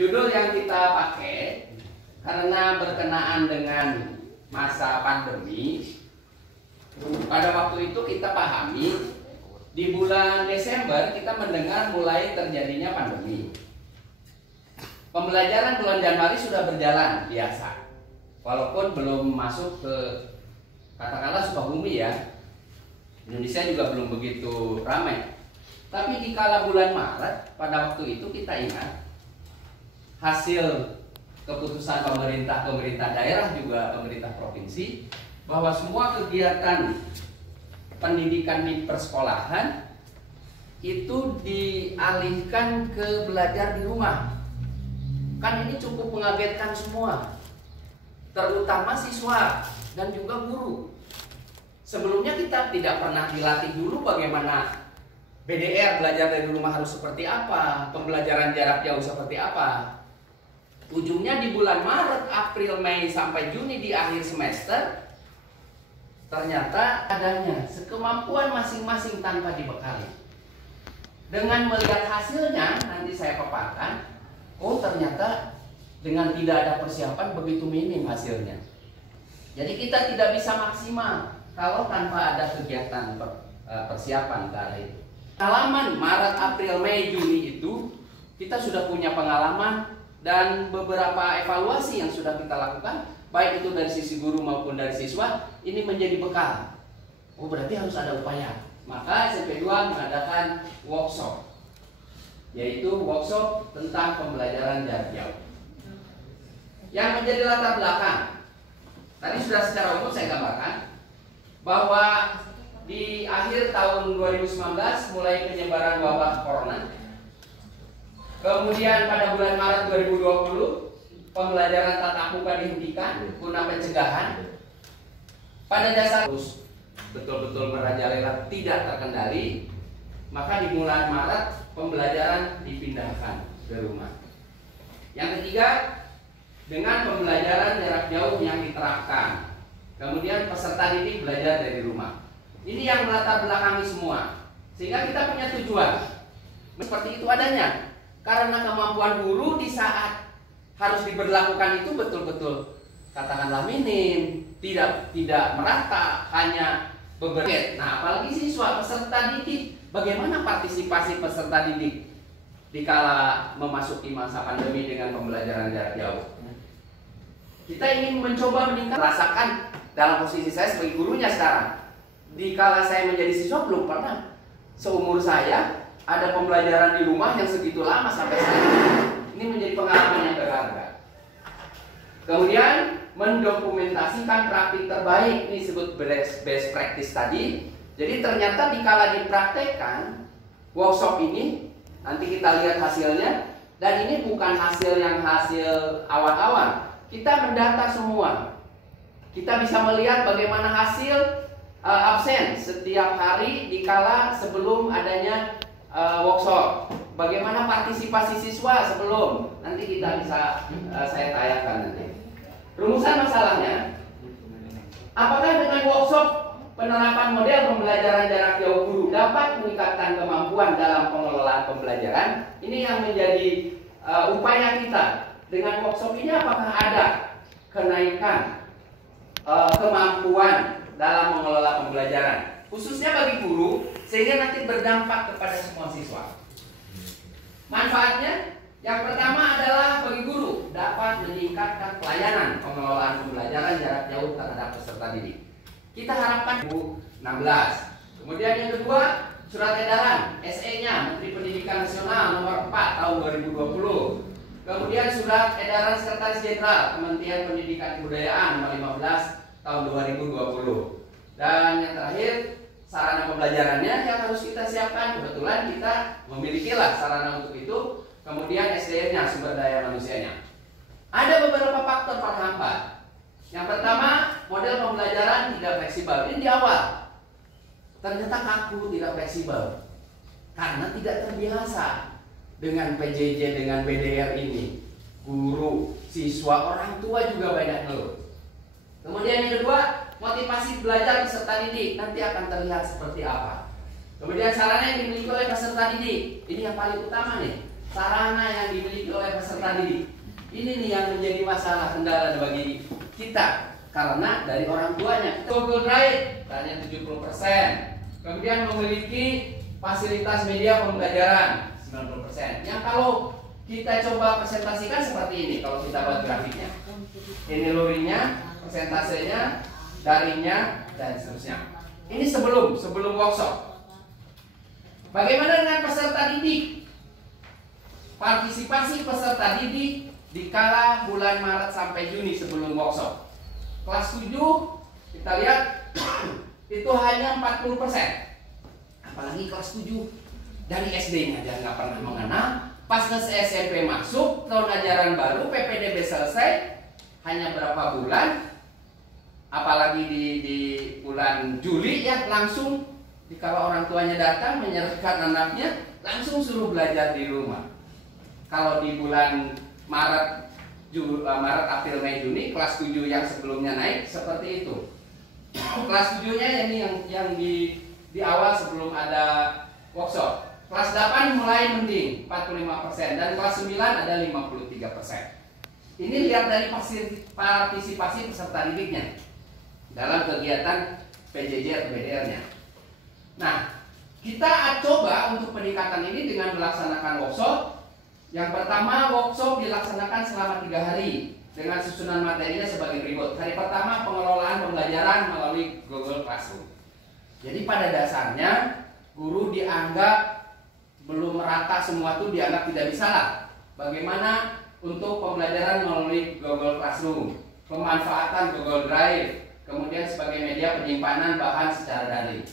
Judul yang kita pakai karena berkenaan dengan masa pandemi. Pada waktu itu kita pahami di bulan Desember kita mendengar mulai terjadinya pandemi. Pembelajaran bulan Januari sudah berjalan biasa, walaupun belum masuk ke katakanlah Sukabumi ya. Indonesia juga belum begitu ramai. Tapi di kala bulan Maret pada waktu itu kita ingat hasil keputusan pemerintah daerah juga pemerintah provinsi bahwa semua kegiatan pendidikan di persekolahan itu dialihkan ke belajar di rumah. Kan ini cukup mengagetkan semua, terutama siswa dan juga guru. Sebelumnya kita tidak pernah dilatih dulu bagaimana BDR, belajar dari rumah, harus seperti apa, pembelajaran jarak jauh seperti apa. Ujungnya di bulan Maret, April, Mei sampai Juni di akhir semester, ternyata adanya sekemampuan masing-masing tanpa dibekali. Dengan melihat hasilnya, nanti saya paparkan, oh ternyata dengan tidak ada persiapan begitu minim hasilnya. Jadi kita tidak bisa maksimal kalau tanpa ada kegiatan persiapan kali itu. Pengalaman Maret, April, Mei, Juni itu kita sudah punya pengalaman dan beberapa evaluasi yang sudah kita lakukan, baik itu dari sisi guru maupun dari siswa, ini menjadi bekal. Oh berarti harus ada upaya. Maka SMP 2 mengadakan workshop, yaitu workshop tentang pembelajaran jarak jauh. Yang menjadi latar belakang, tadi sudah secara umum saya gambarkan bahwa di akhir tahun 2019 mulai penyebaran wabah corona. Kemudian pada bulan Maret 2020 pembelajaran tatap muka dihentikan guna pencegahan. Pada dasar betul-betul merajalela tidak terkendali, maka di bulan Maret pembelajaran dipindahkan ke rumah. Yang ketiga, dengan pembelajaran jarak jauh yang diterapkan, kemudian peserta didik belajar dari rumah. Ini yang melatar belakangi semua, sehingga kita punya tujuan seperti itu adanya. Karena kemampuan guru di saat harus diberlakukan itu betul-betul katakanlah minim, tidak merata, hanya beberapa. Nah, apalagi siswa peserta didik, bagaimana partisipasi peserta didik di kala memasuki masa pandemi dengan pembelajaran jarak jauh? Kita ingin mencoba meningkat, rasakan dalam posisi saya sebagai gurunya sekarang. Di kala saya menjadi siswa belum pernah seumur saya ada pembelajaran di rumah yang segitu lama sampai sekarang. Ini menjadi pengalaman yang berharga. Kemudian mendokumentasikan praktik terbaik, ini disebut best practice tadi. Jadi ternyata dikala dipraktekkan workshop ini, nanti kita lihat hasilnya. Dan ini bukan hasil yang hasil awal-awal. Kita mendata semua. Kita bisa melihat bagaimana hasil absen setiap hari dikala sebelum adanya workshop. Bagaimana partisipasi siswa sebelum, nanti kita bisa saya tayangkan nanti. Rumusan masalahnya, apakah dengan workshop penerapan model pembelajaran jarak jauh guru dapat meningkatkan kemampuan dalam pengelolaan pembelajaran? Ini yang menjadi upaya kita. Dengan workshop ini apakah ada kenaikan kemampuan dalam mengelola pembelajaran, khususnya bagi guru, sehingga nanti berdampak kepada semua siswa. Manfaatnya, yang pertama adalah bagi guru dapat meningkatkan pelayanan pengelolaan pembelajaran jarak jauh terhadap peserta didik. Kita harapkan 2016. Kemudian yang kedua, surat edaran SE-nya Menteri Pendidikan Nasional nomor 4 tahun 2020. Kemudian surat edaran Sekretaris Jenderal Kementerian Pendidikan Kebudayaan nomor 15 tahun 2020. Dan yang terakhir, sarana pembelajarannya yang harus kita siapkan. Kebetulan kita memilikilah sarana untuk itu. Kemudian SDM-nya, sumber daya manusianya. Ada beberapa faktor penghambat. Yang pertama, model pembelajaran tidak fleksibel. Ini di awal. Ternyata kaku, tidak fleksibel. Karena tidak terbiasa dengan PJJ, dengan BDR ini. Guru, siswa, orang tua juga banyak ngeluh. Kemudian yang kedua, motivasi belajar peserta didik nanti akan terlihat seperti apa. Kemudian sarana yang dimiliki oleh peserta didik, ini yang paling utama nih. Sarana yang dimiliki oleh peserta peserta didik. Ini nih yang menjadi masalah kendala bagi kita karena dari orang tuanya. Google Drive hanya 70%. Kemudian memiliki fasilitas media pembelajaran 90%. Yang kalau kita coba presentasikan seperti ini, kalau kita buat grafiknya. Ini luringnya, persentasenya, daringnya, dan seterusnya. Ini sebelum workshop. Bagaimana dengan peserta didik? Partisipasi peserta didik di kala bulan Maret sampai Juni sebelum workshop. Kelas 7 kita lihat itu hanya 40%. Apalagi kelas 7 dari SD-nya aja nggak pernah mengenal. Pas ke SMP masuk, tahun ajaran baru, PPDB selesai, hanya berapa bulan? Apalagi di bulan Juli ya langsung kalau orang tuanya datang menyerahkan anaknya, langsung suruh belajar di rumah. Kalau di bulan Maret, April, Mei, Juni, kelas 7 yang sebelumnya naik seperti itu. Kelas 7-nya ini yang di awal sebelum ada workshop. Kelas 8 mulai mending 45% dan kelas 9 ada 53%. Ini lihat dari partisipasi peserta didiknya dalam kegiatan PJJ atau BDR-nya. Nah, kita coba untuk peningkatan ini dengan melaksanakan workshop. Yang pertama, workshop dilaksanakan selama 3 hari dengan susunan materinya sebagai berikut. Hari pertama, pengelolaan pembelajaran melalui Google Classroom. Jadi pada dasarnya guru dianggap belum merata, semua itu dianggap tidak bisa lah. Bagaimana untuk pembelajaran melalui Google Classroom, pemanfaatan Google Drive, kemudian sebagai media penyimpanan bahan secara daring.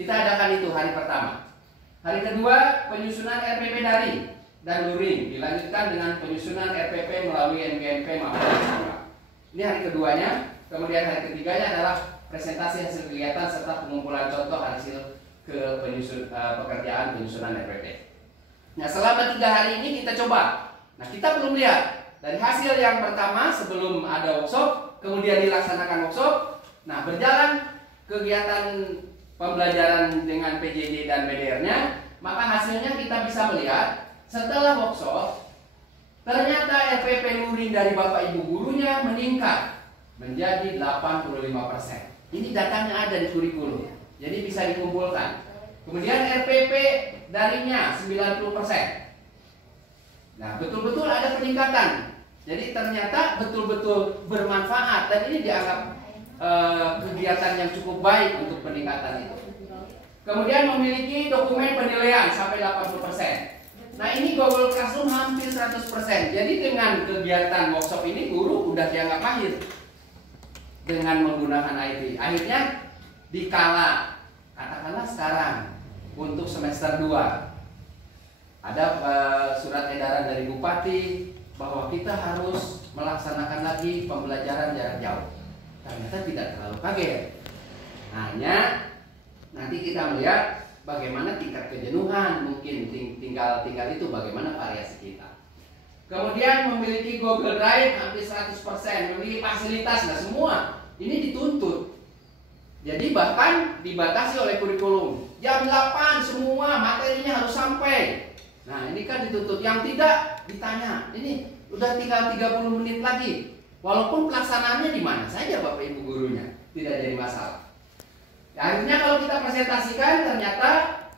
Kita adakan itu hari pertama. Hari kedua, penyusunan RPP daring dan luring dilanjutkan dengan penyusunan RPP melalui NBMP maupun Instagram. Ini hari keduanya. Kemudian hari ketiganya adalah presentasi hasil kegiatan serta pengumpulan contoh hasil pekerjaan penyusunan RPP. Nah, selama 3 hari ini kita coba. Nah, kita belum lihat dari hasil yang pertama sebelum ada workshop, kemudian dilaksanakan workshop. Nah, berjalan kegiatan pembelajaran dengan PJJ dan BDR-nya, maka hasilnya kita bisa melihat setelah workshop, ternyata RPP luring dari Bapak Ibu gurunya meningkat menjadi 85%. Ini datanya ada di kurikulum, jadi bisa dikumpulkan. Kemudian RPP daringnya 90%. Nah, betul-betul ada peningkatan. Jadi ternyata betul-betul bermanfaat dan ini dianggap kegiatan yang cukup baik untuk peningkatan itu. Kemudian memiliki dokumen penilaian sampai 80%. Nah, ini Google Classroom hampir 100%. Jadi dengan kegiatan workshop ini guru udah dianggap mahir dengan menggunakan IT. Akhirnya dikala katakanlah sekarang untuk semester 2 ada surat edaran dari Bupati bahwa kita harus melaksanakan lagi pembelajaran jarak jauh. Ternyata tidak terlalu kaget. Hanya nanti kita melihat bagaimana tingkat kejenuhan, mungkin tinggal itu bagaimana variasi kita. Kemudian memiliki Google Drive hampir 100%, memiliki fasilitas, nah semua ini dituntut. Jadi bahkan dibatasi oleh kurikulum. Jam 8 semua materinya harus sampai. Nah, ini kan dituntut. Yang tidak ditanya, ini udah tinggal 30 menit lagi. Walaupun pelaksanaannya di mana saja Bapak Ibu gurunya, tidak jadi masalah. Akhirnya kalau kita presentasikan ternyata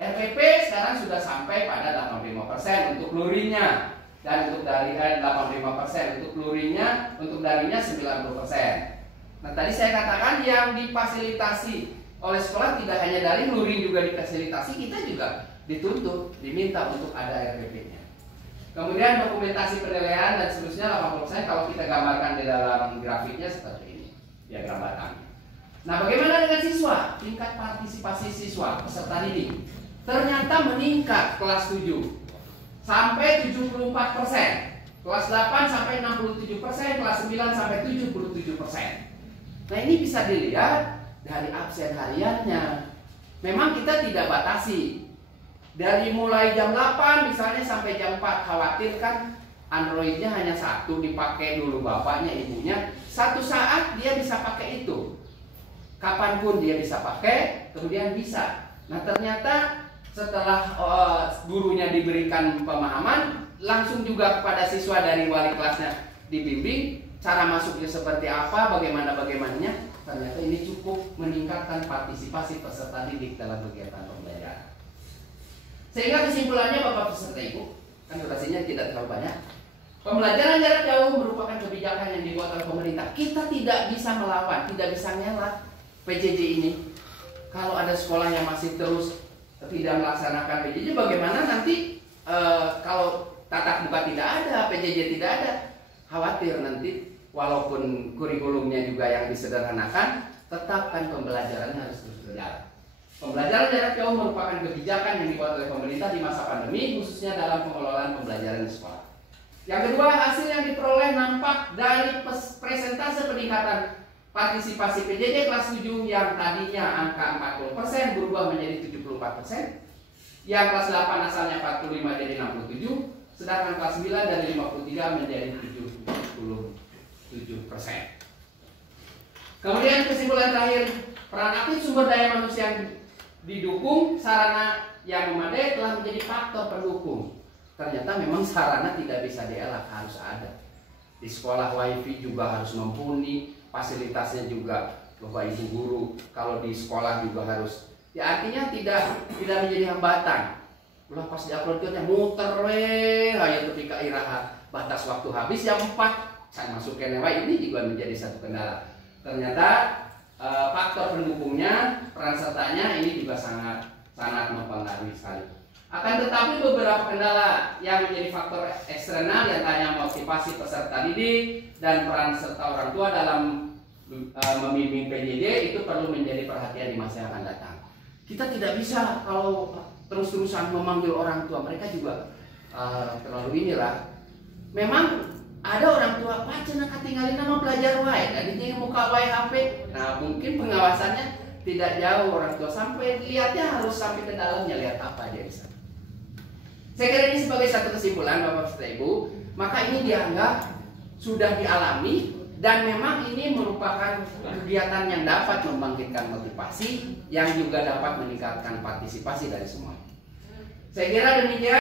RPP sekarang sudah sampai pada 85% untuk luringnya dan untuk daringnya 85%, untuk luringnya, untuk daringnya 90%. Nah, tadi saya katakan yang difasilitasi oleh sekolah tidak hanya daring, luring juga difasilitasi, kita juga dituntut, diminta untuk ada RPP-nya. Kemudian dokumentasi penilaian dan seterusnya 80% kalau kita gambarkan di dalam grafiknya seperti ini, diagram batang. Nah, bagaimana dengan siswa? Tingkat partisipasi siswa peserta didik ternyata meningkat kelas 7 sampai 74%, kelas 8 sampai 67%, kelas 9 sampai 77%. Nah, ini bisa dilihat dari absen hariannya. Memang kita tidak batasi. Dari mulai jam 8 misalnya sampai jam 4, khawatir kan Androidnya hanya satu, dipakai dulu bapaknya, ibunya. Satu saat dia bisa pakai itu. Kapanpun dia bisa pakai, kemudian bisa. Nah, ternyata setelah gurunya diberikan pemahaman, langsung juga kepada siswa dari wali kelasnya dibimbing cara masuknya seperti apa, bagaimananya. Ternyata ini cukup meningkatkan partisipasi peserta didik dalam kegiatan pembelajaran. Sehingga kesimpulannya Bapak peserta Ibu, kan durasinya tidak terlalu banyak. Pembelajaran jarak jauh merupakan kebijakan yang dibuat oleh pemerintah. Kita tidak bisa melawan, tidak bisa ngelak PJJ ini. Kalau ada sekolah yang masih terus tidak melaksanakan PJJ, bagaimana nanti kalau tatap muka tidak ada, PJJ tidak ada? Khawatir nanti walaupun kurikulumnya juga yang disederhanakan, tetap kan pembelajarannya harus terus berjalan. Pembelajaran jarak jauh merupakan kebijakan yang dibuat oleh pemerintah di masa pandemi, khususnya dalam pengelolaan pembelajaran di sekolah. Yang kedua, hasil yang diperoleh nampak dari presentase peningkatan partisipasi PJJ kelas 7 yang tadinya angka 40% berubah menjadi 74%. Yang kelas 8 asalnya 45 jadi 67, sedangkan kelas 9 dari 53 menjadi 77%. Kemudian kesimpulan terakhir, peran aktif sumber daya manusia yang didukung sarana yang memadai telah menjadi faktor pendukung. Ternyata memang sarana tidak bisa dielak, harus ada. Di sekolah WiFi juga harus mumpuni, fasilitasnya juga Bapak Ibu guru kalau di sekolah juga harus. Ya artinya tidak menjadi hambatan. Ulah pas diuploadnya muter hanya ketika iraha batas waktu habis jam 4 saya masuk ke newa, ini juga menjadi satu kendala. Ternyata faktor pendukungnya, peran sertanya ini juga sangat mempengaruhi sekali. Akan tetapi beberapa kendala yang menjadi faktor eksternal diantaranya motivasi peserta didik dan peran serta orang tua dalam membimbing PJJ itu perlu menjadi perhatian di masa yang akan datang. Kita tidak bisa kalau terus-terusan memanggil orang tua, mereka juga terlalu inilah. Memang ada orang tua pacena ketinggalin nama belajar wae, tadinya muka wae HP. Nah mungkin pengawasannya tidak jauh orang tua, sampai lihatnya harus sampai ke dalamnya, lihat apa aja di sana. Saya kira ini sebagai satu kesimpulan Bapak Ibu, maka ini dianggap sudah dialami dan memang ini merupakan kegiatan yang dapat membangkitkan motivasi yang juga dapat meningkatkan partisipasi dari semua. Saya kira demikian.